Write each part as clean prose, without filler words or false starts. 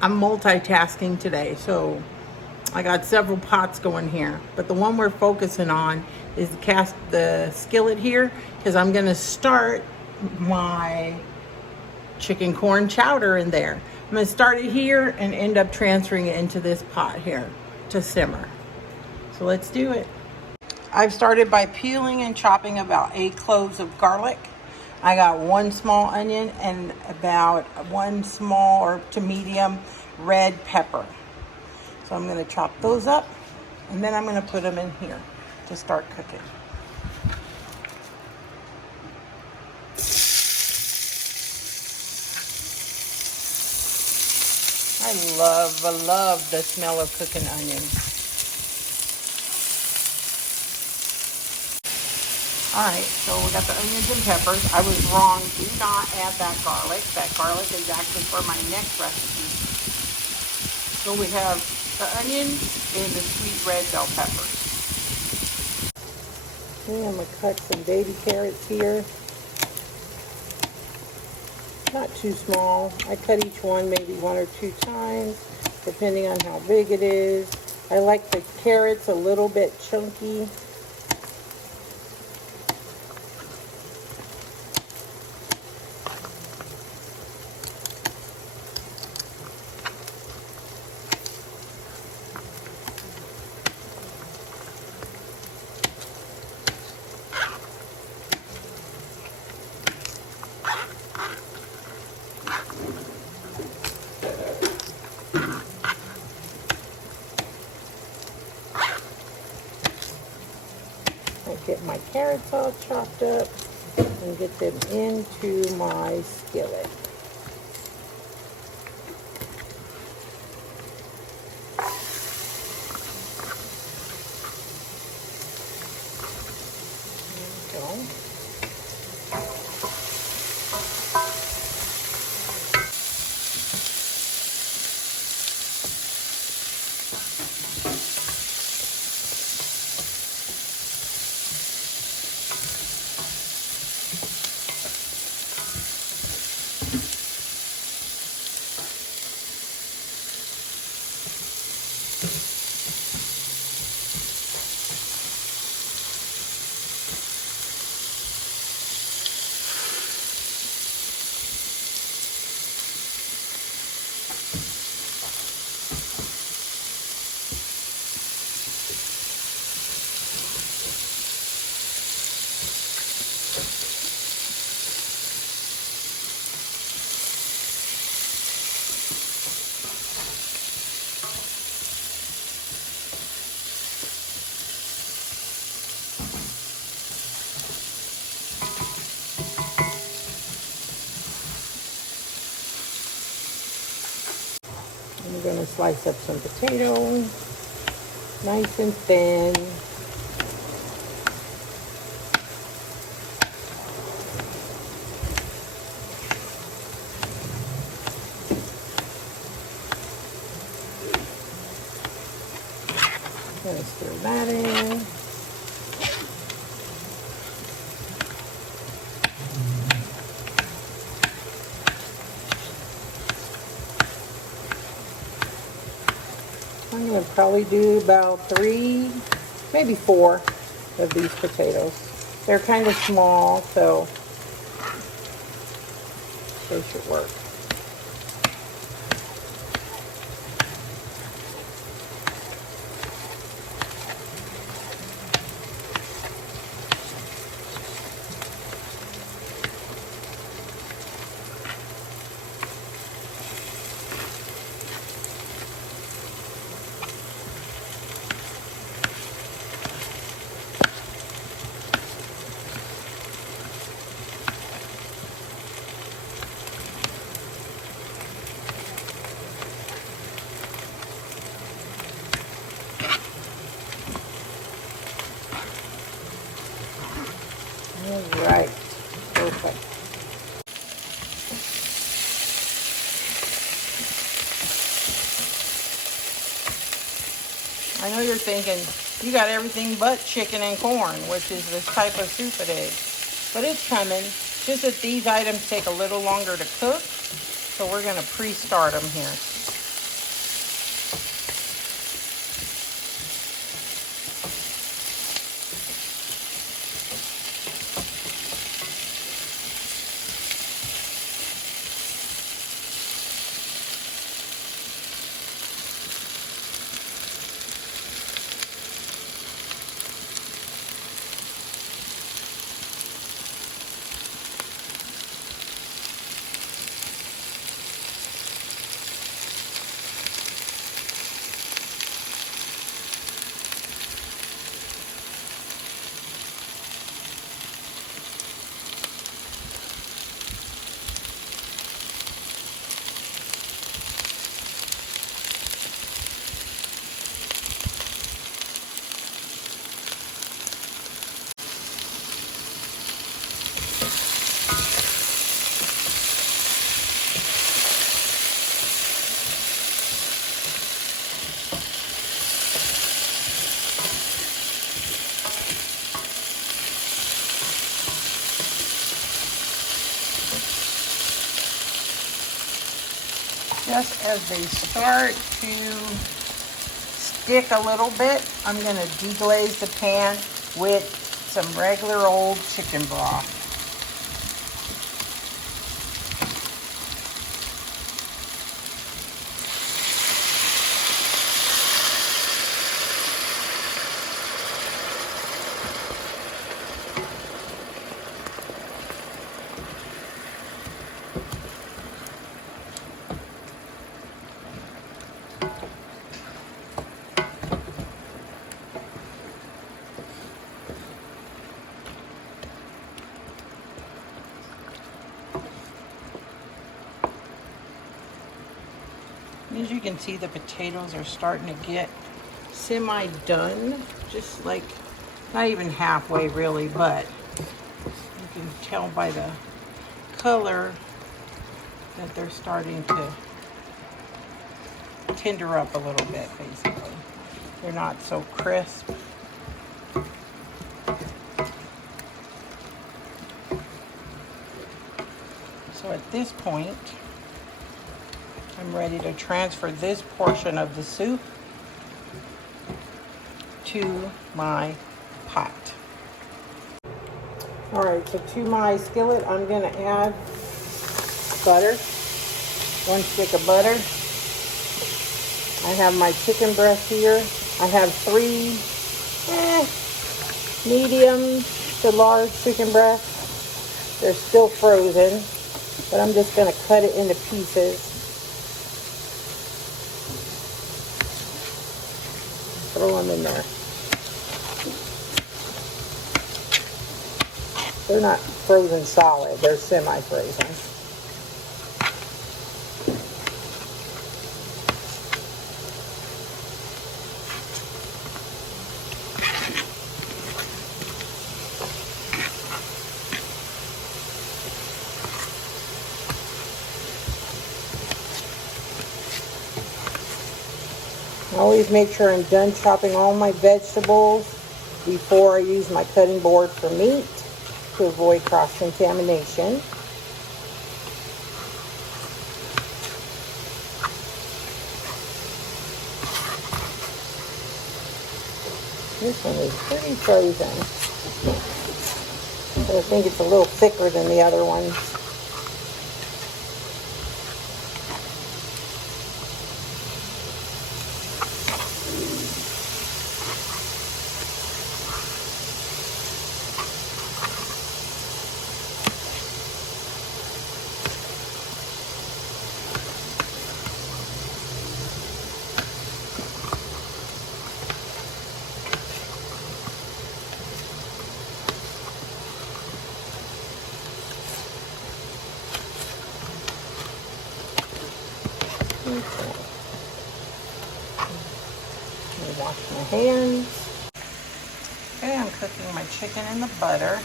I'm multitasking today, so I got several pots going here. But the one we're focusing on is the skillet here, because I'm gonna start my chicken corn chowder in there. I'm gonna start it here and end up transferring it into this pot here to simmer. So let's do it. I've started by peeling and chopping about 8 cloves of garlic. I got 1 small onion and about 1 small or to medium red pepper. So I'm going to chop those up, and then I'm going to put them in here to start cooking. I love the smell of cooking onions. All right, so we got the onions and peppers. I was wrong. Do not add that garlic. That garlic is actually for my next recipe. So we have the onions and the sweet red bell peppers. Okay, I'm going to cut some baby carrots here. Not too small. I cut each one maybe 1 or 2 times, depending on how big it is. I like the carrots a little bit chunky. Get my carrots all chopped up and get them into my skillet. There we go. I'm going to slice up some potato, nice and thin. I'm going to stir that in. I'm going to probably do about 3, maybe 4 of these potatoes. They're kind of small, so they should work. All right, perfect. I know you're thinking, you got everything but chicken and corn, which is this type of soup it is. But it's coming. Just that these items take a little longer to cook, so we're going to pre-start them here. just as they start to stick a little bit, I'm going to deglaze the pan with some regular old chicken broth. As you can see, the potatoes are starting to get semi-done, just like, not even halfway really, but you can tell by the color that they're starting to tender up a little bit, basically. They're not so crisp. So at this point, I'm ready to transfer this portion of the soup to my pot. All right, so to my skillet, I'm gonna add butter, 1 stick of butter. I have my chicken breast here. I have 3 medium to large chicken breasts. They're still frozen, but I'm just gonna cut it into pieces. Throw them in there. They're not frozen solid, they're semi-frozen. Always make sure I'm done chopping all my vegetables before I use my cutting board for meat to avoid cross-contamination. This one is pretty frozen. But I think it's a little thicker than the other ones. Wash my hands. Okay, I'm cooking my chicken in the butter.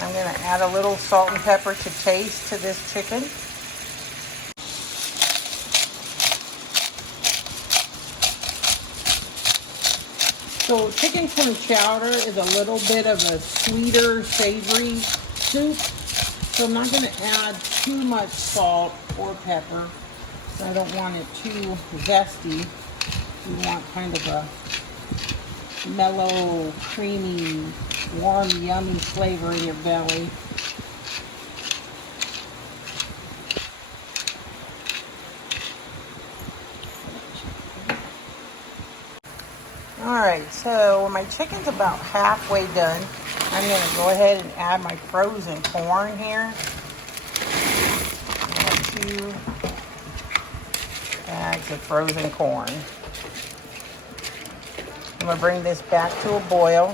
I'm going to add a little salt and pepper to taste to this chicken. So chicken from Chowder is a little bit of a sweeter, savory soup. So I'm not going to add too much salt or pepper. I don't want it too zesty. You want kind of a mellow, creamy, warm, yummy flavor in your belly. Alright, so when my chicken's about halfway done, I'm going to go ahead and add my frozen corn here. Add 2 bags of frozen corn. I'm going to bring this back to a boil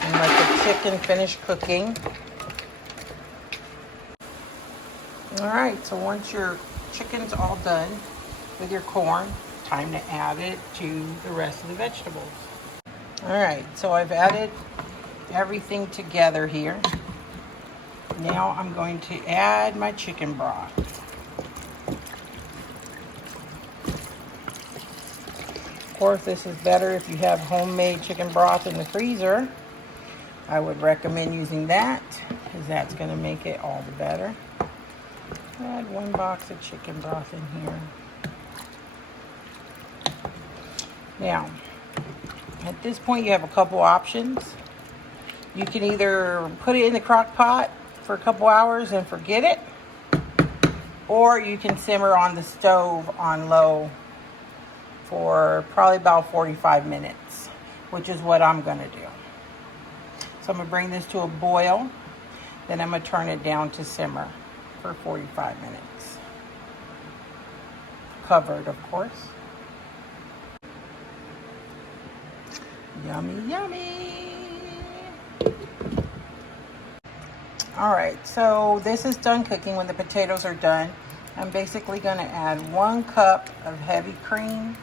and let the chicken finish cooking. Alright, so once your chicken's all done with your corn, time to add it to the rest of the vegetables. Alright, so I've added everything together here. Now I'm going to add my chicken broth. Of course, this is better if you have homemade chicken broth in the freezer. I would recommend using that because that's going to make it all the better. Add 1 box of chicken broth in here. Now, at this point you have a couple options. You can either put it in the crock pot for a couple hours and forget it, or you can simmer on the stove on low for probably about 45 minutes, which is what I'm gonna do. So I'm gonna bring this to a boil, then I'm gonna turn it down to simmer for 45 minutes. Covered, of course. Yummy, yummy. All right, so this is done cooking. When the potatoes are done, I'm basically gonna add 1 cup of heavy cream.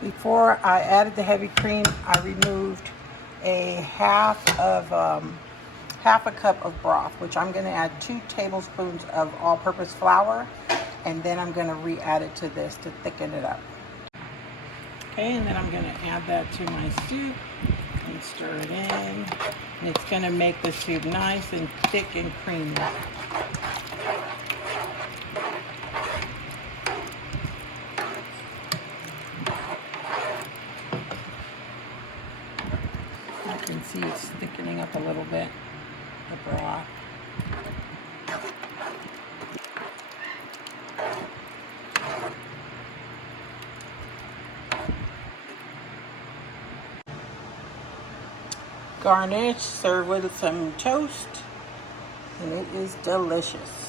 Before I added the heavy cream, I removed a half a cup of broth, which I'm going to add 2 tablespoons of all-purpose flour, and then I'm going to re-add it to this to thicken it up. Okay, and then I'm going to add that to my soup and stir it in. And it's going to make the soup nice and thick and creamy. You can see it's thickening up a little bit, the broth. Garnish, serve with some toast, and it is delicious.